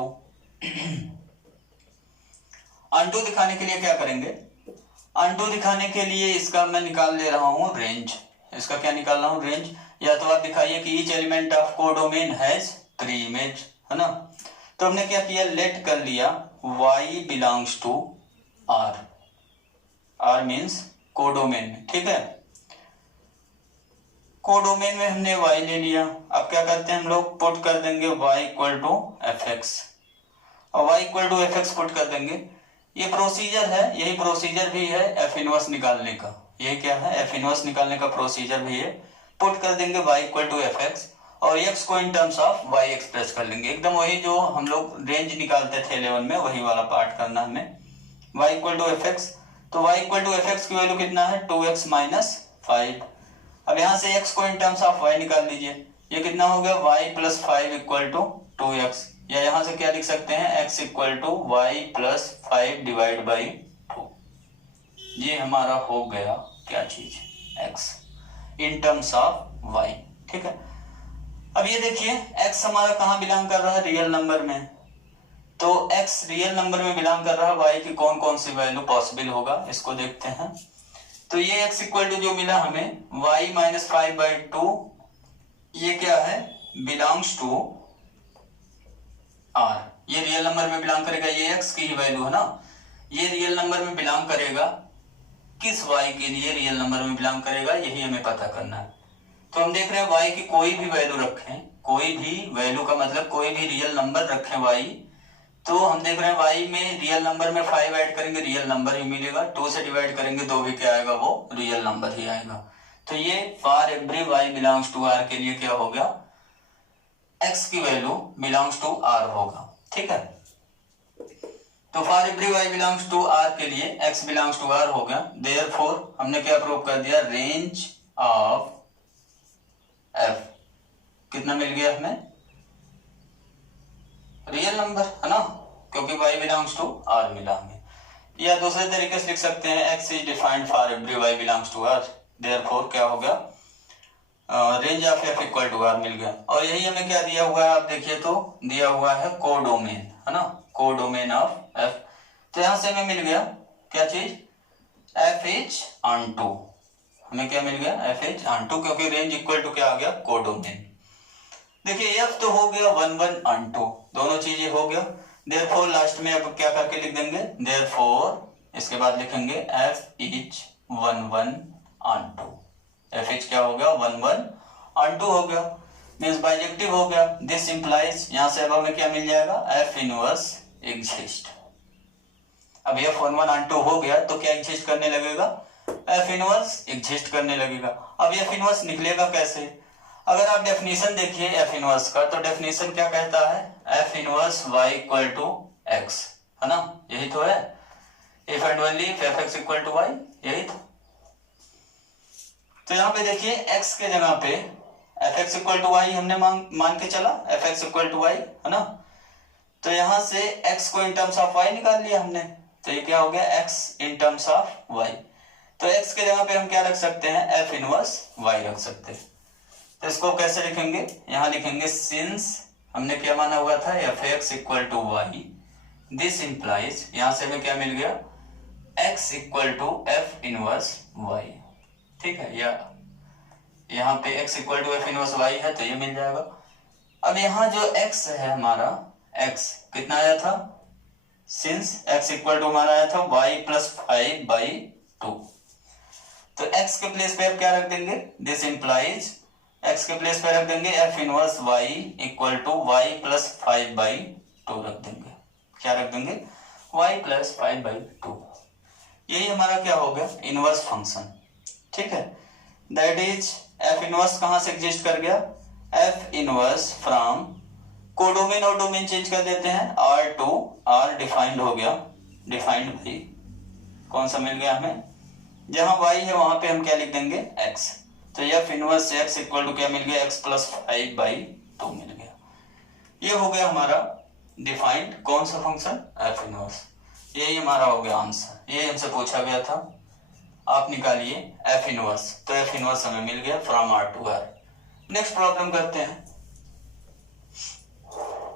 ऑनटू दिखाने के लिए क्या करेंगे, ऑनटू दिखाने के लिए इसका मैं निकाल ले रहा हूं रेंज। इसका क्या निकाल रहा हूं रेंज, या तो आप दिखाइए कि each element of codomain has 3 image, है ना। तो हमने क्या किया, लेट कर लिया y belongs to r, r means codomain में, ठीक है। कोडोमेन में हमने y ले लिया। अब क्या करते हैं हम लोग, पुट कर देंगे y equal to f x, और y equal to f x put कर देंगे। ये प्रोसीजर है, यही प्रोसीजर भी है एफ इनवर्स निकालने का। ये क्या है, एफ इनवर्स निकालने का प्रोसीजर भी है। पुट कर देंगे y equal to f x और x को in terms of y express कर लेंगे। एकदम वही जो हम लोग रेंज निकालते थे 11 में, वही वाला पार्ट करना हमें। y equal to f x, तो y equal to f x की वैल्यू कितना है 2x माइनस 5। अब यहाँ से x को इन टर्म्स ऑफ y निकाल लीजिए, ये कितना हो गया y plus 5 equal to 2x, या यहाँ से क्या लिख सकते हैं x equal to y plus 5 divide by 2। ये हमारा हो गया क्या चीज, x in terms of y, ठीक है। अब ये देखिए x हमारा कहाँ बिलोंग कर रहा है, रियल नंबर में। तो x रियल नंबर में बिलोंग कर रहा है, y की कौन कौन सी वैल्यू पॉसिबल होगा इसको देखते हैं। तो ये x इक्वल टू जो मिला हमें y माइनस 5/2, ये क्या है, बिलोंग्स टू r। ये रियल नंबर में बिलोंग करेगा, ये x की ही वैल्यू है ना, ये रियल नंबर में बिलोंग करेगा। किस y के लिए रियल नंबर में बिलोंग करेगा, यही हमें पता करना है। तो हम देख रहे हैं y की कोई भी वैल्यू रखें, कोई भी वैल्यू का मतलब कोई भी रियल नंबर रखें y, तो हम देख रहे हैं y में रियल नंबर में 5 ऐड करेंगे रियल नंबर ही मिलेगा, 2 से डिवाइड करेंगे तो भी क्या आएगा, वो रियल नंबर ही आएगा। तो ये for every y belongs to r के लिए क्या हो गया, x की वैल्यू बिलोंग्स टू r होगा, ठीक है। तो for every y belongs to r के लिए x बिलोंग्स टू r हो गया। देयरफॉर हमने क्या प्रूव कर दिया, रेंज ऑफ f कितना मिल गया हमें, रियल नंबर, है ना, क्योंकि y बिलोंग्स टू r मिला हमें। या दूसरे तरीके से लिख सकते हैं x is defined for every y belongs to r, therefore क्या हो गया, range of f equal to r मिल गया। और यही हमें क्या दिया हुआ है, आप देखिए तो दिया हुआ है कोडोमेन, है ना, कोडोमेन ऑफ f। तो यहां से हमें मिल गया क्या चीज, f इज ऑनटू, हमें क्या मिल गया, f इज ऑनटू, क्योंकि रेंज इक्वल टू क्या आ गया, कोडोमेन। देखिए f तो हो गया 1 1 ऑनटू, दोनों चीजें हो गया। देयरफॉर लास्ट में अब क्या करके लिख देंगे, देयरफॉर इसके बाद लिखेंगे f is 1 1 onto. f is क्या हो गया, 1 1 ऑनटू हो गया, मींस बाइजेक्टिव हो गया। दिस इंप्लाइज, यहां से अब हमें क्या मिल जाएगा, f इनवर्स एग्जिस्ट। अब f 1 1 ऑनटू हो गया तो क्या एग्जिस्ट करने लगेगा, f इनवर्स एग्जिस्ट करने लगेगा। अब f इनवर्स निकलेगा कैसे, अगर आप डेफिनेशन देखिए f इनवर्स का, तो डेफिनेशन क्या कहता है, f inverse y equal to x, है ना, यही तो है, if and only if f x equal to y, यही तो यहाँ पे देखिए x के जगह पे f x equal to y हमने मान के चला, f x equal to y, है ना। तो यहां से x को इन टर्म्स ऑफ y निकाल लिया हमने, तो ये क्या हो गया, x in terms of y। तो x के जगह पे हम क्या रख सकते हैं, f इनवर्स y रख सकते हैं। तो इसको कैसे लिखेंगे, यहां लिखेंगे सिंस हमने क्या माना हुआ था, f x equal to y, this implies, यहां से हमें क्या मिल गया, x equal to f inverse y, ठीक है। या यहाँ पे x equal to f inverse y है तो ये मिल जाएगा। अब यहाँ जो x है हमारा, x कितना आया था, सिंस x इक्वल टू हमारा आया था y प्लस 5/2, तो x के प्लेस पे आप क्या रख देंगे, दिस इंप्लाइज, x के प्लेस पे रख देंगे f inverse y equal to y plus 5/2 रख देंगे, क्या रख देंगे, y प्लस 5/2। यही हमारा क्या हो गया, इनवर्स फंक्शन, ठीक है। दैट इज f इनवर्स कहां से एग्जिस्ट कर गया, f इनवर्स फ्रॉम कोडोमेन और डोमेन चेंज कर देते हैं। R2 R डिफाइंड हो गया, डिफाइंड भाई कौन सा मिल गया हमें, जहां y है वहां पे हम क्या लिख देंगे x। तो f inverse x equal to क्या मिल गया x प्लस 5/2 मिल गया। ये हो गया हमारा डिफाइंड कौन सा फंक्शन f इनवर्स। यही हमारा हो गया आंसर, ये हमसे पूछा गया था, आप निकालिए f इनवर्स। तो f इनवर्स हमें मिल गया from R to R। Next problem करते हैं।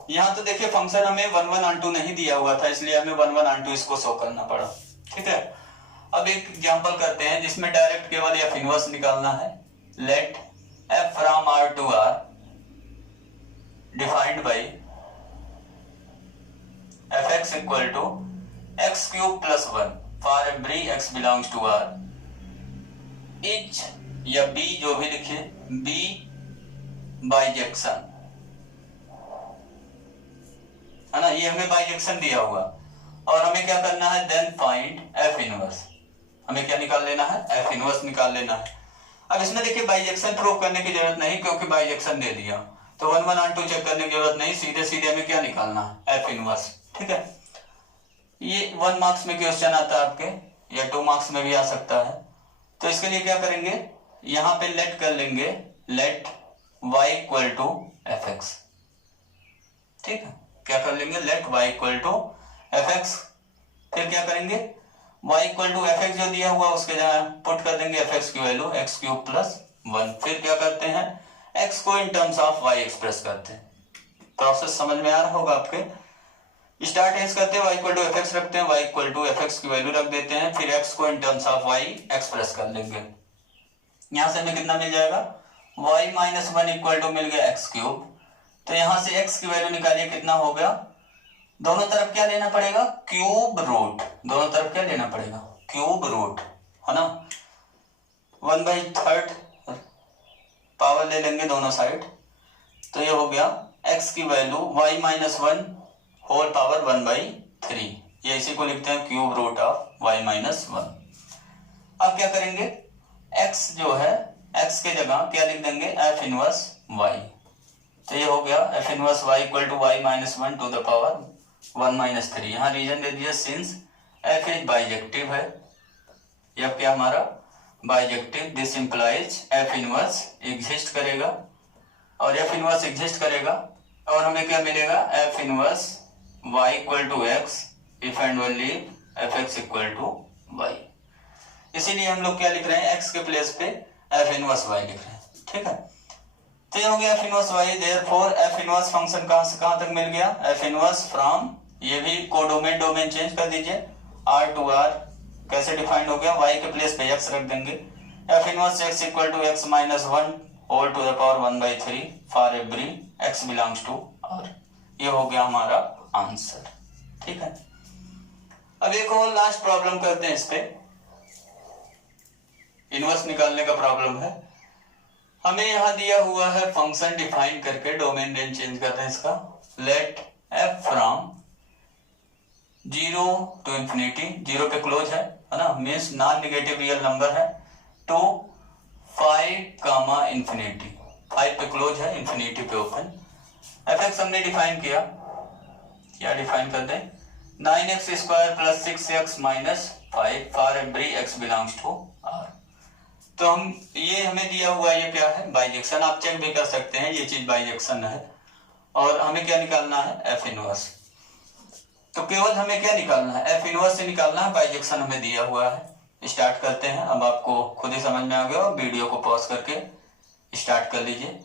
यहां तो देखिए फंक्शन हमें 1 1 और 2 नहीं दिया हुआ था, इसलिए हमें 1 1 और 2 इसको शो करना पड़ा। ठीक है, अब एक एग्जांपल करते हैं जिसमें डायरेक्ट केवल f इनवर्स निकालना है। Let f from R to R defined by fx equal to x cube plus 1 for every x belongs to R each या b जो भी लिखे b बाइजेक्शन है ना, ये हमें बाइजेक्शन दिया हुआ और हमें क्या करना है देन फाइंड f इनवर्स। हमें क्या निकाल लेना है f इनवर्स निकाल लेना है। अब इसमें देखिए बाइजेक्शन प्रूव करने की जरूरत नहीं क्योंकि बाइजेक्शन दे दिया, तो 1 1 और 2 चेक करने की जरूरत नहीं, सीधे सीधे हमें क्या निकालना है f इनवर्स। ठीक है, ये 1 मार्क्स में क्वेश्चन आता है आपके या 2 मार्क्स में भी आ सकता है। तो इसके लिए क्या करेंगे, यहां पे लेट कर लेंगे, let y equal to fx। ठीक है, क्या कर लेंगे let y equal to fx। फिर क्या करेंगे y इक्वल टू fx जो दिया हुआ उसके जगह पुट कर देंगे fx की वैल्यू x क्यूब प्लस 1। फिर क्या करते हैं x को in terms of y express करते हैं। प्रोसेस समझ में आ रहा होगा आपके। स्टार्ट एज करते हैं y इक्वल टू fx रखते हैं, y इक्वल टू fx की वैल्यू रख देते हैं, फिर x को in terms of y express कर लेंगे। यहां से हमें कितना मिल जाएगा y माइनस 1 इक्वल टू मिल गया x क्यूब। तो यहां से x की वैल्यू निकालिए, कितना हो गया, दोनों तरफ क्या लेना पड़ेगा क्यूब रूट, दोनों तरफ क्या लेना पड़ेगा क्यूब रूट है ना, 1/3 पावर ले लेंगे दोनों साइड। तो ये हो गया x की value y minus 1 whole power 1/3, ये इसी को लिखते हैं cube root of y minus 1। अब क्या करेंगे x जो है x के जगह क्या लिख देंगे f इनवर्स y। तो ये हो गया f inverse y equal to y minus 1 to the power 1/3। यहाँ रीजन दे दिया सिंस f इज बाइजेक्टिव है, ये अब क्या हमारा bijective, this implies f inverse exist करेगा और f इनवर्स एग्जिस्ट करेगा और हमें क्या मिलेगा f inverse y equal to x if and only fx equal to y। इसीलिए हम लोग क्या लिख रहे हैं x के प्लेस पे f इनवर्स y लिख रहे हैं। ठीक है, तो ये हो गया f inverse y। Therefore f inverse function कहां से कहां तक मिल गया, f इनवर्स फ्रॉम, ये भी कोडोमेन डोमेन चेंज कर दीजिए, R टू R कैसे डिफाइंड हो गया, y के प्लेस पे x रख देंगे, f inverse x equal to x minus 1 whole to the power 1/3 for every x belongs to R। ये हो गया हमारा आंसर। ठीक है, अब एक और लास्ट प्रॉब्लम करते हैं, इस पे इनवर्स निकालने का प्रॉब्लम है। हमें यहां दिया हुआ है फंक्शन डिफाइन करके डोमेन रेंज चेंज करते हैं इसका। Let f from 0 to infinity, 0 पे क्लोज है ना, means non negative real number है, टू 5 कामा इंफिनिटी, 5 पे क्लोज है इंफिनिटी पे ओपन। fx हमने डिफाइन किया, क्या डिफाइन कर दें 9x square plus 6x minus 5 for every x belongs to R। तो हम ये हमें दिया हुआ ये क्या है बाइजेक्शन, आप चेक भी कर सकते हैं ये चीज बाइजेक्शन है और हमें क्या निकालना है f इनवर्स। तो केवल हमें क्या निकालना है f इनवर्स से निकालना है, बाइजेक्शन हमें दिया हुआ है। स्टार्ट करते हैं, अब आपको खुद ही समझ में आ गया, वीडियो को पॉज करके स्टार्ट कर लीजिए।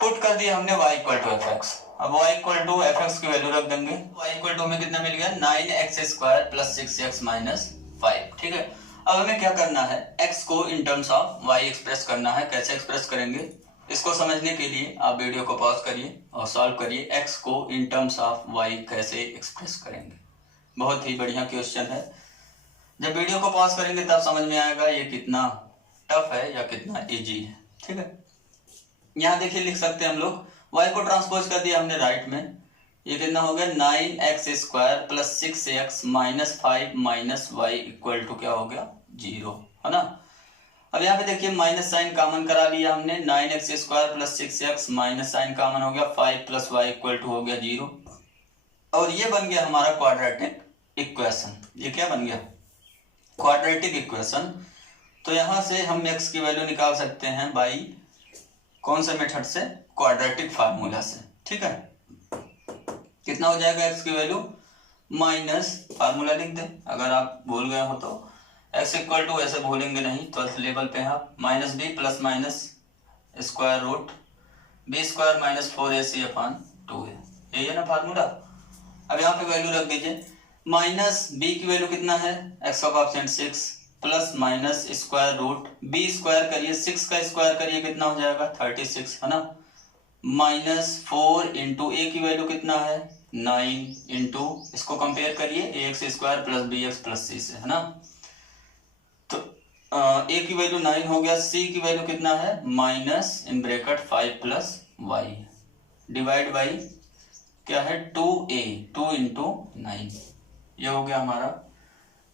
पुट कर दिया हमने y इक्वल टू fx, अब y इक्वल टू fx की वैल्यू रख देंगे, y इक्वल टू में कितना मिल गया 9x square plus 6x minus 5। ठीक है, अब हमें क्या करना है x को in terms of y express करना है। कैसे एक्सप्रेस करेंगे इसको समझने के लिए आप वीडियो को पॉज करिए और सॉल्व करिए, x को इन टर्म्स ऑफ y कैसे एक्सप्रेस करेंगे। बहुत ही बढ़िया क्वेश्चन है, जब वीडियो को पॉज करेंगे तब समझ में आएगा ये कितना टफ है या कितना इजी है। ठीक है, यहाँ देखिए लिख सकते हैं हम लोग, y को ट्रांसपोज कर दिया हमने राइट में, ये कितना हो गया 9x square plus 6x minus 5 minus y equal to क्या हो गया 0 है ना। अब यहाँ पे देखिए माइनस साइन कॉमन करा लिया हमने, 9x² plus 6x minus sign common हो गया, 5 प्लस y इक्वल टू हो गया 0। और ये बन गया हमारा क्वाड्रेटिक इक्वेशन। ये क्या बन गया? Quadratic equation. तो यहां से हम x की वैल्यू निकाल सकते हैं बाई कौन से मेथड से? क्वाड्रेटिक फार्मूला से। ठीक है, कितना हो जाएगा x की वैल्यू? माइनस, फार्मूला लिख दे अगर आप भूल गए हो तो, x इक्वल टू, ऐसे भूलेंगे नहीं 12th लेवल पे आप, minus b plus minus square root b square minus 4ac upon 2a, यही है ना फार्मूला। अब यहाँ पे वैल्यू रख दीजिए, माइनस बी की वैल्यू कितना है? x का coefficient 6 plus minus square root b square करिए, 6 का स्क्वायर करिए कितना हो जाएगा? 36 है ना, माइनस 4 इंटू ए की वैल्यू कितना है? 9 इंटू, इसको कंपेयर करिए ax² plus bx plus c से, है ना। तो a की वैल्यू 9 हो गया, c की वैल्यू कितना है? Minus in bracket 5 plus y divide by क्या है? 2a, 2 into 9। ये हो गया हमारा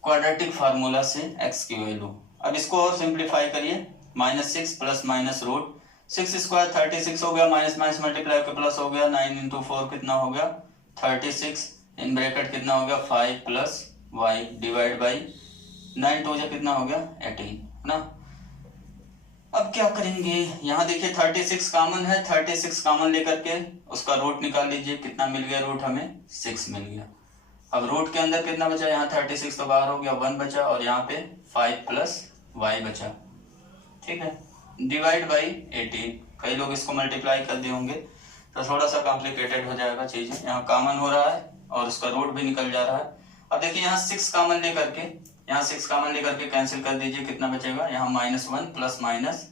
क्वाड्रेटिक फार्मूला से x की वैल्यू। अब इसको और सिंप्लीफाई करिए, minus 6 plus minus root 6 square 36 हो गया, माइनस माइनस मल्टीप्लाई के प्लस हो गया, 9 इंटू 4 कितना हो गया? 36 इन ब्रैकेट कितना हो गया? 5 प्लस y डिवाइड बाई 9 टू जा कितना हो गया? 18, है ना। अब क्या करेंगे, यहाँ देखिए 36 कॉमन है, 36 कॉमन लेकर के उसका रूट निकाल लीजिए, कितना मिल गया? रूट हमें 6 मिल गया। अब रूट के अंदर कितना बचा? यहाँ 36 तो बाहर हो गया, 1 बचा, और यहाँ पे 5 प्लस y बचा। ठीक है, डिवाइड बाई 18। कई लोग इसको मल्टीप्लाई कर दिए होंगे तो थोड़ा सा कॉम्प्लिकेटेड हो जाएगा चीजें। यहाँ कॉमन हो रहा है और उसका रूट भी निकल जा रहा है। अब देखिए यहाँ 6 कॉमन लेकर के, यहाँ 6 कॉमन लेकर के कैंसिल कर दीजिए, कितना बचेगा? यहाँ -1 प्लस माइनस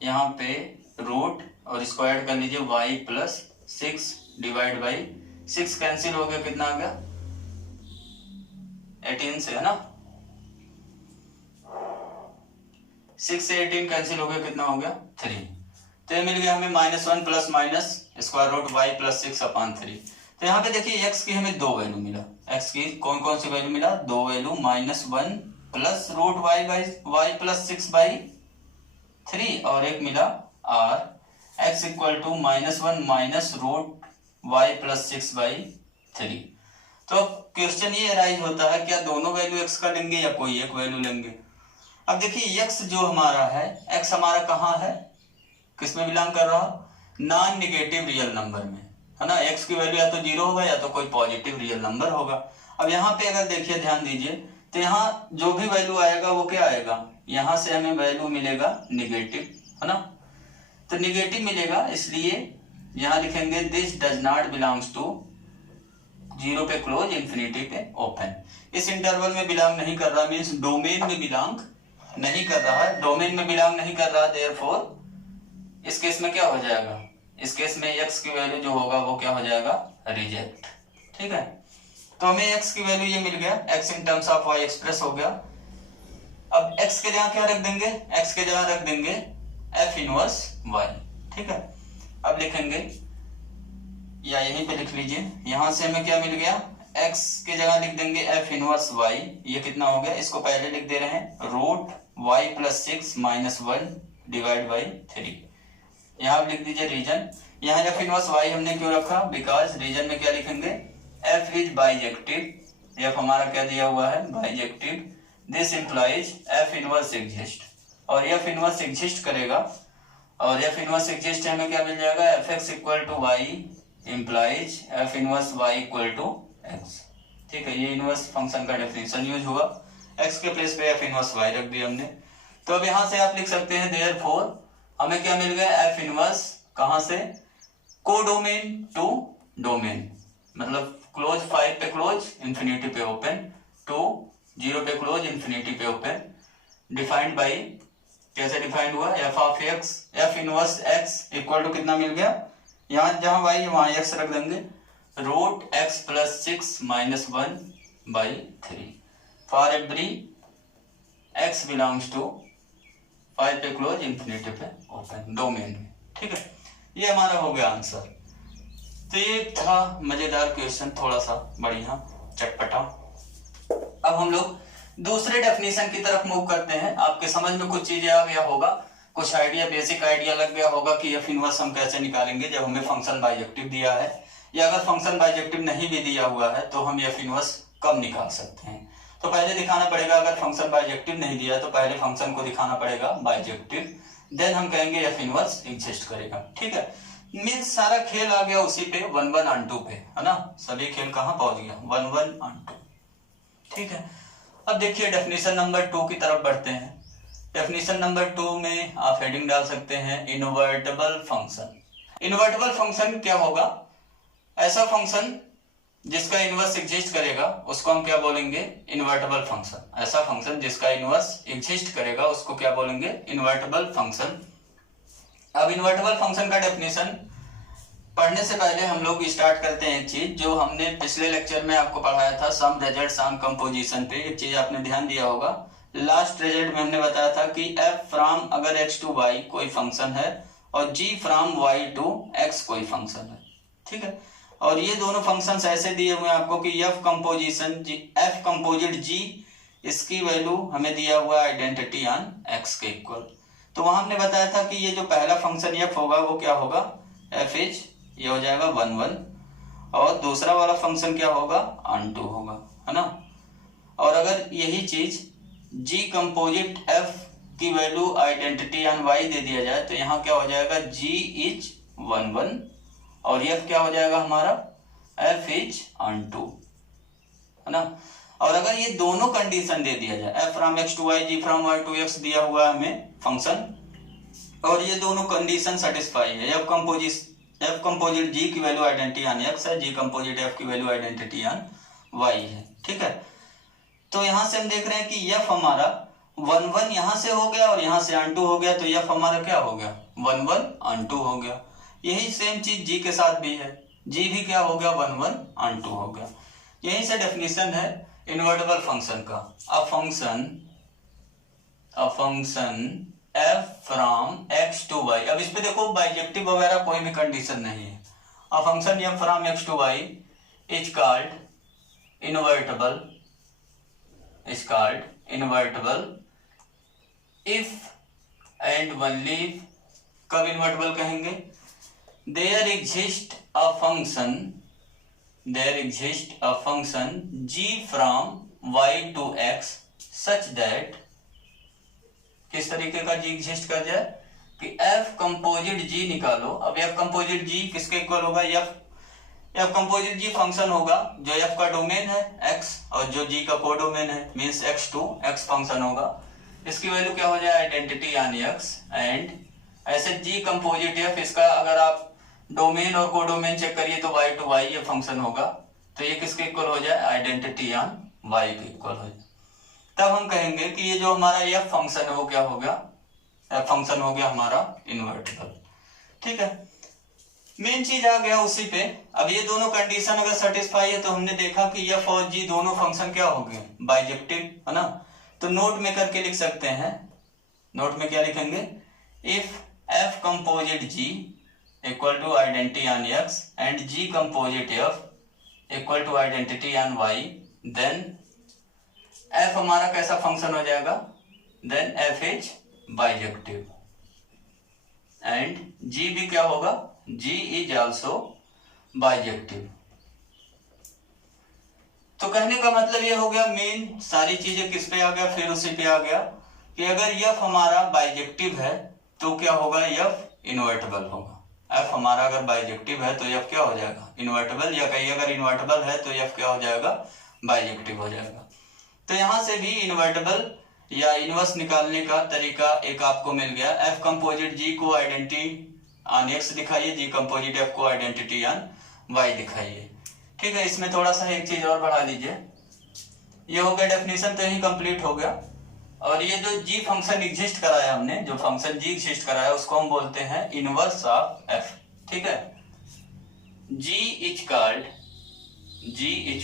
यहाँ पे रूट, और इसको ऐड कर लीजिए y plus 6 divide by 6 cancel हो गया, कितना आ गया? 18 से, है ना। 6 से 18 कैंसिल हो गया, कितना हो गया? 3। तो ये मिल गया हमें -1 plus minus square root y plus 6 upon 3। तो यहाँ पे देखिए x की हमें 2 वैल्यू मिला। x की कौन कौन सी वैल्यू मिला? 2 value, -1 plus root y plus 6 by 3, और एक मिला r x equal to -1 minus root y plus 6 by 3। तो क्वेश्चन ये अराइज होता है, क्या दोनों वैल्यू x का लेंगे या कोई एक वैल्यू लेंगे? अब देखिए x जो हमारा है, x हमारा कहाँ है, किसमें बिलोंग कर रहा? नॉन निगेटिव रियल नंबर में, है ना। x की वैल्यू या तो 0 होगा या तो कोई पॉजिटिव रियल नंबर होगा। अब यहाँ पे अगर देखिए, ध्यान दीजिए, तो यहाँ जो भी वैल्यू आएगा वो क्या आएगा? यहाँ से हमें वैल्यू मिलेगा निगेटिव, है ना। तो निगेटिव मिलेगा, इसलिए यहाँ लिखेंगे this does not belongs to 0 पे क्लोज, इंफिनिटी पे ओपन। इस इंटरवल में बिलोंग नहीं कर रहा, मीन्स डोमेन में बिलोंग नहीं कर रहा है, डोमेन में बिलोंग नहीं कर रहा, देयरफॉर इस केस में क्या हो जाएगा? इस केस में x की वैल्यू जो होगा वो क्या हो जाएगा? रिजेक्ट। ठीक है, तो हमें x की वैल्यू ये मिल गया, x in terms of y express हो गया। अब x के जगह क्या रख देंगे? x के जगह रख देंगे f इनवर्स y। ठीक है, अब लिखेंगे, या यहीं पे लिख लीजिए, यहां से हमें क्या मिल गया? x की जगह लिख देंगे f इनवर्स y। ये कितना हो गया? इसको पहले लिख दे रहे हैं, root y plus 6 minus 1 divide by 3। यहाँ लिख दीजिए रीजन। यहाँ f इनवर्स y हमने क्यों रखा? बिकॉज रीजन में क्या लिखेंगे? f is bijective. f हमारा क्या दिया हुआ है? Bijective. This implies f inverse exist, और f इनवर्स एग्जिस्ट करेगा, और f इनवर्स एग्जिस्ट हमें क्या मिल जाएगा? fx equal to y implies f inverse y equal to x। ठीक है, ये इनवर्स फंक्शन का डेफिनेशन यूज हुआ, x के प्लेस पे f इनवर्स y रख दिया हमने। तो अब यहाँ से आप लिख सकते हैं देयरफॉर हमें क्या मिल गया? f इनवर्स कहाँ से? कोडोमेन टू डोमेन, मतलब क्लोज 5 पे क्लोज, इंफिनिटी पे ओपन, टू 0 पे क्लोज, इंफिनिटी पे ओपन। डिफाइंड बाई, कैसे डिफाइंड हुआ? f of x, f inverse x equal to कितना मिल गया? यहाँ जहां y वहां x रख देंगे, root x plus 6 minus 1 by 3 for every x belongs to 5 पे क्लोज, इंफिनिटी पे ओपन, डोमेन में। ठीक है, ये हमारा हो गया आंसर। तो ये था मजेदार क्वेश्चन, थोड़ा सा बढ़िया चटपटा। अब हम लोग दूसरे डेफिनेशन की तरफ मूव करते हैं। आपके समझ में कुछ चीजें आ गया होगा, कुछ आइडिया, बेसिक आइडिया लग गया होगा कि एफ इनवर्स हम कैसे निकालेंगे जब हमें फंक्शन बाइजेक्टिव दिया है, या अगर फंक्शन बाइजेक्टिव नहीं भी दिया हुआ है तो हम एफ इनवर्स कब निकाल सकते हैं। तो पहले दिखाना पड़ेगा, अगर फंक्शन बाइजेक्टिव नहीं दिया तो पहले फंक्शन को दिखाना पड़ेगा बाइजेक्टिव, देन हम कहेंगे एफ इनवर्स एग्जिस्ट करेगा। ठीक है, मीन्स सारा खेल आ गया उसी पे 1 1 on 2 पे, है ना। सभी खेल कहाँ पहुंच गया, 1 1 on 2। ठीक है, अब देखिए डेफिनेशन नंबर 2 की तरफ बढ़ते हैं। डेफिनेशन नंबर 2 में आप हेडिंग डाल सकते हैं इनवर्टेबल फंक्शन। इनवर्टेबल फंक्शन क्या होगा, ऐसा फंक्शन जिसका इनवर्स एग्जिस्ट करेगा उसको हम क्या बोलेंगे, इनवर्टेबल फंक्शन। ऐसा फंक्शन जिसका इनवर्स एग्जिस्ट करेगा उसको क्या बोलेंगे, इनवर्टेबल फंक्शन। अब इनवर्टेबल फंक्शन का डेफिनेशन पढ़ने से पहले हम लोग स्टार्ट करते हैं एक चीज जो हमने पिछले लेक्चर में आपको पढ़ाया था, सम रिजल्ट ऑन कंपोजिशन पे। एक चीज आपने ध्यान दिया होगा, लास्ट रिजल्ट में हमने बताया था कि f फ्रॉम अगर x टू y कोई फंक्शन है और g from y to x कोई फंक्शन है। ठीक है, और ये दोनों फंक्शंस ऐसे दिए हुए हैं आपको कि f कंपोजिट g, इसकी वैल्यू हमें दिया हुआ है आइडेंटिटी ऑन x के इक्वल। तो वहां हमने बताया था कि ये जो पहला फंक्शन f होगा वो क्या होगा, f इज, ये हो जाएगा 1 1, और दूसरा वाला फंक्शन क्या होगा, ऑन 2 होगा, है ना। और अगर यही चीज g कंपोजिट f की वैल्यू आइडेंटिटी ऑन y दे दिया जाए तो यहाँ क्या हो जाएगा, g इज 1 1, और f क्या हो जाएगा हमारा, f इज ऑन 2, है ना। और अगर ये दोनों कंडीशन दे दिया जाए, f from x to y, g from y to x दिया हुआ है हमें फंक्शन, और ये दोनों कंडीशन सेटिस्फाई है, f कंपोजिट g की वैल्यू आइडेंटिटी ऑन x है, g कंपोजिट f की वैल्यू आइडेंटिटी ऑन y है। ठीक है, तो यहां से हम देख रहे हैं कि f हमारा 1 1 यहां से हो गया और यहां से ऑन 2 हो गया, तो f हमारा क्या हो गया, 1 1 ऑन 2 हो गया। यही सेम चीज g के साथ भी है, g भी क्या हो गया, 1 1 ऑन 2 हो गया। यही से डेफिनेशन है इनवर्टेबल फंक्शन का। A function f from x to y, अब इस पे देखो बाइजेक्टिव वगैरह कोई भी कंडीशन नहीं है। A function f from x to y is called invertible if and only, कब इनवर्टेबल कहेंगे, there exist a function g from y to x such that, किस तरीके का g एग्जिस्ट कर जाए कि f कंपोजिट g निकालो। अब f कंपोजिट g किसके इक्वल होगा, f कंपोजिट g फंक्शन होगा जो f का डोमेन है x और जो g का कोडोमेन है, means x to x function होगा। इसकी वैल्यू क्या हो जाए, आइडेंटिटी ऑन x, एंड ऐसे g कंपोजिट f, इसका अगर आप डोमेन और कोडोमेन चेक करिए तो y टू y ये फंक्शन होगा, तो ये किसके इक्वल हो जाए, आइडेंटिटी ऑन y के इक्वल हो जाए। तब हम कहेंगे कि ये जो हमारा f फंक्शन है वो क्या हो गया, f फंक्शन हो गया हमारा इनवर्टेबल। ठीक है, मेन चीज आ गया उसी पे। अब ये दोनों कंडीशन अगर सेटिस्फाई है तो हमने देखा कि f और g दोनों फंक्शन क्या हो गए, बाइजेक्टिव, है ना। तो नोट में करके लिख सकते हैं, नोट में क्या लिखेंगे, if f composite g equal to identity on x and g composite f equal to identity on y, then f हमारा कैसा फंक्शन हो जाएगा, then f is bijective, and g भी क्या होगा, g इज आल्सो बाइजेक्टिव। तो कहने का मतलब ये हो गया, मेन सारी चीजें किस पे आ गया, फिर उसी पे आ गया कि अगर f हमारा बाइजेक्टिव है तो क्या होगा, f इनवर्टेबल होगा। f हमारा अगर बाइजेक्टिव है तो f क्या हो जाएगा, इनवर्टेबल, या कहीं अगर इनवर्टेबल है तो f क्या हो जाएगा, बाइजेक्टिव हो जाएगा। तो यहां से भी इनवर्टेबल या इनवर्स निकालने का तरीका एक आपको मिल गया। f कंपोजिट g को आइडेंटिटी ऑन x दिखाइए, g कंपोजिट f को आइडेंटिटी ऑन y दिखाइए। ठीक है, इसमें थोड़ा सा एक चीज और बढ़ा लीजिए, ये हो गया डेफिनेशन, तो यही कंप्लीट हो गया। और ये जो g फंक्शन एग्जिस्ट कराया हमने, जो फंक्शन g एग्जिस्ट कराया उसको हम बोलते हैं इनवर्स ऑफ f। ठीक है, g is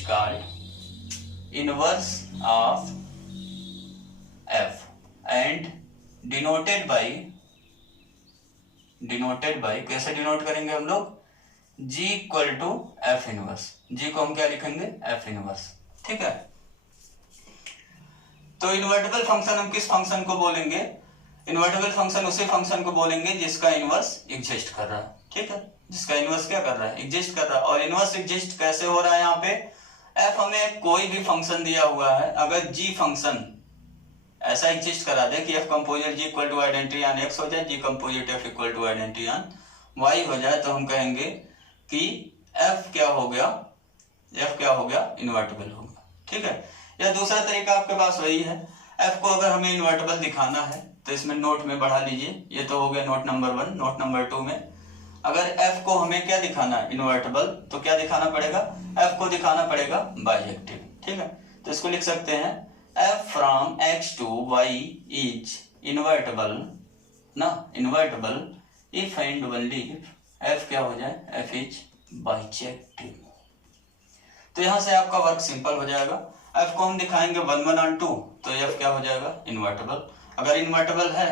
called inverse of f and denoted by कैसे डिनोट करेंगे हम लोग, g equal to f inverse. g को हम क्या लिखेंगे, f इनवर्स। ठीक है, तो इन्वर्टेबल फंक्शन हम किस फंक्शन को बोलेंगे? इन्वर्टेबल फंक्शन उसी फंक्शन को बोलेंगे जिसका इनवर्स एग्जिस्ट कर रहा है, ठीक है, जिसका इनवर्स क्या कर रहा है? एग्जिस्ट कर रहा है। और इनवर्स एग्जिस्ट कैसे हो रहा है? यहाँ पे एफ हमें कोई भी फंक्शन दिया हुआ है, अगर जी फंक्शन ऐसा एग्जिस्ट करा दे कि f composite g equal to identity on x हो जाए, g composite f equal to identity on y हो जाए, तो हम कहेंगे कि एफ क्या हो गया? एफ क्या हो गया? इन्वर्टेबल हो गया, ठीक है। या दूसरा तरीका आपके पास वही है, एफ को अगर हमें इन्वर्टेबल दिखाना है तो इसमें नोट में बढ़ा लीजिए, ये तो हो गया नोट नंबर 1। नोट नंबर 2 में अगर एफ को हमें क्या दिखाना है? इन्वर्टेबल, तो क्या दिखाना पड़ेगा? एफ को दिखाना पड़ेगा बाइजेक्टिव, ठीक है। तो इसको लिख सकते हैं f from x to y is invertible ना, invertible if and only if f क्या हो जाए? F is bijective. तो यहां से आपका वर्क सिंपल हो जाएगा। एफ को हम दिखाएंगे 1 1 और 2, तो एफ क्या हो जाएगा? इन्वर्टेबल। अगर इन्वर्टेबल है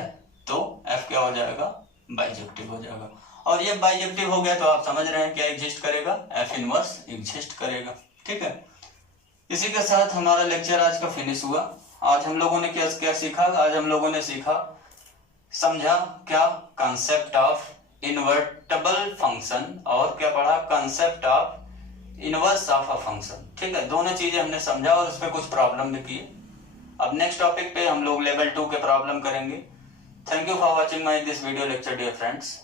तो एफ क्या हो जाएगा? बाइजेक्टिव हो जाएगा। और ये बाइजेक्टिव हो गया तो आप समझ रहे हैं क्या एग्जिस्ट करेगा? एफ इनवर्स एग्जिस्ट करेगा, ठीक है। इसी के साथ हमारा लेक्चर आज का फिनिश हुआ। आज हम लोगों ने क्या सीखा? आज हम लोगों ने सीखा, समझा क्या? कॉन्सेप्ट ऑफ इन्वर्टेबल फंक्शन, और क्या पढ़ा? Concept of inverse of a function, ठीक है। दोनों चीजें हमने समझा और उस पर कुछ प्रॉब्लम भी किए। अब नेक्स्ट टॉपिक पे हम लोग लेवल 2 के प्रॉब्लम करेंगे। Thank you for watching my this video lecture dear friends.